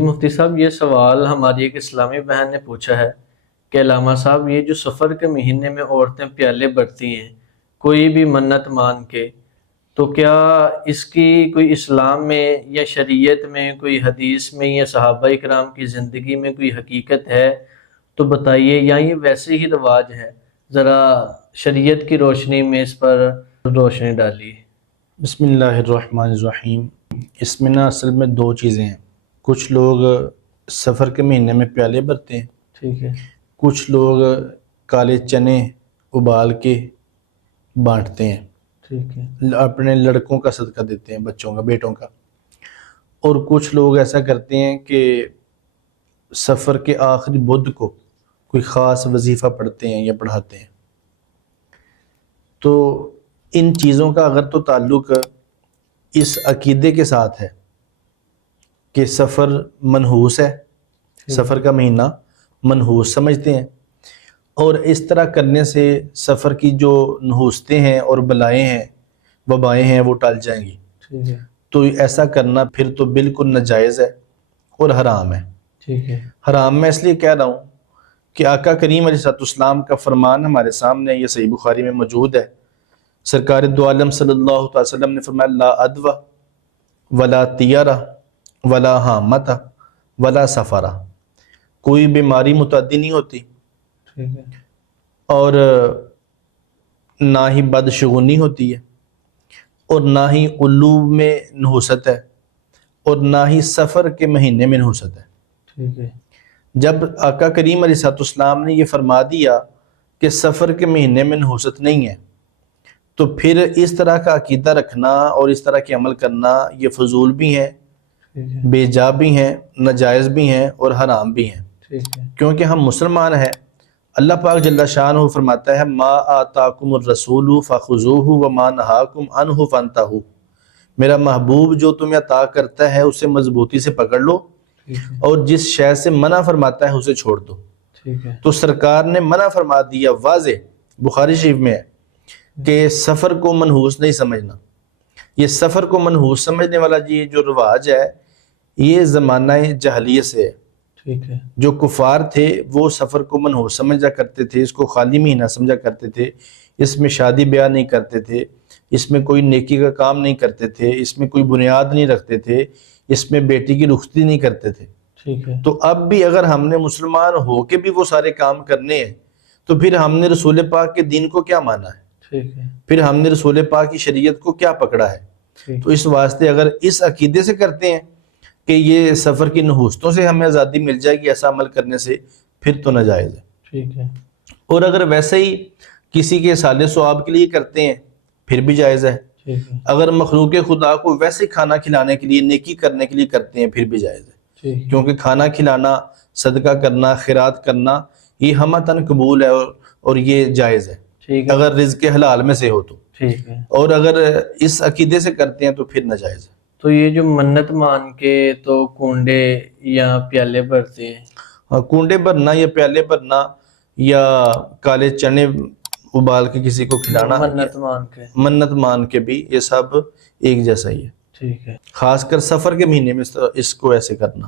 مفتی صاحب، یہ سوال ہماری ایک اسلامی بہن نے پوچھا ہے کہ علامہ صاحب، یہ جو سفر کے مہینے میں عورتیں پیالے بھرتی ہیں کوئی بھی منت مان کے، تو کیا اس کی کوئی اسلام میں یا شریعت میں کوئی حدیث میں یا صحابہ اکرام کی زندگی میں کوئی حقیقت ہے تو بتائیے، یا یہ ویسے ہی رواج ہے؟ ذرا شریعت کی روشنی میں اس پر روشنی ڈالیے۔ بسم اللہ الرحمن الرحیم۔ اس میں اصل میں دو چیزیں ہیں۔ کچھ لوگ سفر کے مہینے میں پیالے بھرتے ہیں، ٹھیک ہے، کچھ لوگ کالے چنے ابال کے بانٹتے ہیں، ٹھیک ہے، اپنے لڑکوں کا صدقہ دیتے ہیں، بچوں کا، بیٹوں کا۔ اور کچھ لوگ ایسا کرتے ہیں کہ سفر کے آخری بدھ کو کوئی خاص وظیفہ پڑھتے ہیں یا پڑھاتے ہیں۔ تو ان چیزوں کا اگر تو تعلق اس عقیدے کے ساتھ ہے کہ سفر منحوس ہے، سفر کا مہینہ منحوس سمجھتے ہیں، اور اس طرح کرنے سے سفر کی جو نحوستیں ہیں اور بلائیں ہیں، وبائیں ہیں، وہ ٹل جائیں گی۔ ٹھیک ہے، تو ایسا کرنا پھر تو بالکل ناجائز ہے اور حرام ہے۔ ٹھیک ہے، حرام میں اس لیے کہہ رہا ہوں کہ آقا کریم علیہ السلام کا فرمان ہمارے سامنے، یہ صحیح بخاری میں موجود ہے۔ سرکار دو عالم صلی اللہ علیہ وسلم نے فرمایا، لا ادوہ ولا طیرہ ولا حامتہ ولا سفرہ، کوئی بیماری متعدی نہیں ہوتی، ٹھیک ہے، اور نہ ہی بدشگونی ہوتی ہے، اور نہ ہی قلوب میں نحوست ہے، اور نہ ہی سفر کے مہینے میں نحوست ہے۔ ٹھیک ہے، جب آقا کریم علیہ السلام نے یہ فرما دیا کہ سفر کے مہینے میں نحوست نہیں ہے، تو پھر اس طرح کا عقیدہ رکھنا اور اس طرح کے عمل کرنا یہ فضول بھی ہیں، ٹھیک ہے، بے جا بھی ہیں، ناجائز بھی ہیں اور حرام بھی ہیں، ٹھیک ہے، کیونکہ ہم مسلمان ہیں۔ اللہ پاک جل شانہ فرماتا ہے، ما آتاکم الرسول فخذوہ وما نہاکم عنہ فانتہوا، میرا محبوب جو تمہیں عطا کرتا ہے اسے مضبوطی سے پکڑ لو، ٹھیک ہے، اور جس شے سے منع فرماتا ہے اسے چھوڑ دو۔ ٹھیک ہے، تو سرکار نے منع فرما دیا، واضح بخاری شریف میں ہے کہ سفر کو منحوس نہیں سمجھنا۔ یہ سفر کو منحوس سمجھنے والا یہ جو رواج ہے، یہ زمانہ جاہلیت سے ہے۔ ٹھیک ہے، جو کفار تھے وہ سفر کو منحوس سمجھا کرتے تھے، اس کو خالی مہینہ سمجھا کرتے تھے، اس میں شادی بیاہ نہیں کرتے تھے، اس میں کوئی نیکی کا کام نہیں کرتے تھے، اس میں کوئی بنیاد نہیں رکھتے تھے، اس میں بیٹی کی رخصتی نہیں کرتے تھے۔ ٹھیک ہے، تو اب بھی اگر ہم نے مسلمان ہو کے بھی وہ سارے کام کرنے ہیں تو پھر ہم نے رسول پاک کے دین کو کیا مانا ہے؟ ٹھیک ہے، پھر ہم نے رسول پاک کی شریعت کو کیا پکڑا ہے؟ ٹھیک تو اس واسطے اگر اس عقیدے سے کرتے ہیں کہ یہ سفر کی نحوستوں سے ہمیں آزادی مل جائے گی ایسا عمل کرنے سے، پھر تو ناجائز ہے۔ ٹھیک ہے، اور اگر ویسے ہی کسی کے صالح ثواب کے لیے کرتے ہیں پھر بھی جائز ہے۔ ٹھیک ہے، اگر مخلوق خدا کو ویسے کھانا کھلانے کے لیے، نیکی کرنے کے لیے کرتے ہیں پھر بھی جائز ہے، ٹھیک ہے، کیونکہ کھانا کھلانا، صدقہ کرنا، خیرات کرنا یہ ہمتاً قبول ہے اور یہ جائز ہے، ٹھیک ہے، اگر رزق حلال میں سے ہو تو۔ ٹھیک ہے۔ اور اگر اس عقیدے سے کرتے ہیں تو پھر ناجائز ہے۔ تو یہ جو منت مان کے تو کنڈے یا پیالے بھرتے ہیں، کنڈے بھرنا یا پیالے بھرنا یا کالے چنے ابال کے کسی کو کھلانا، منت مان کے بھی، یہ سب ایک جیسا ہی ہے۔ ٹھیک ہے۔ خاص کر سفر کے مہینے میں اس کو ایسے کرنا۔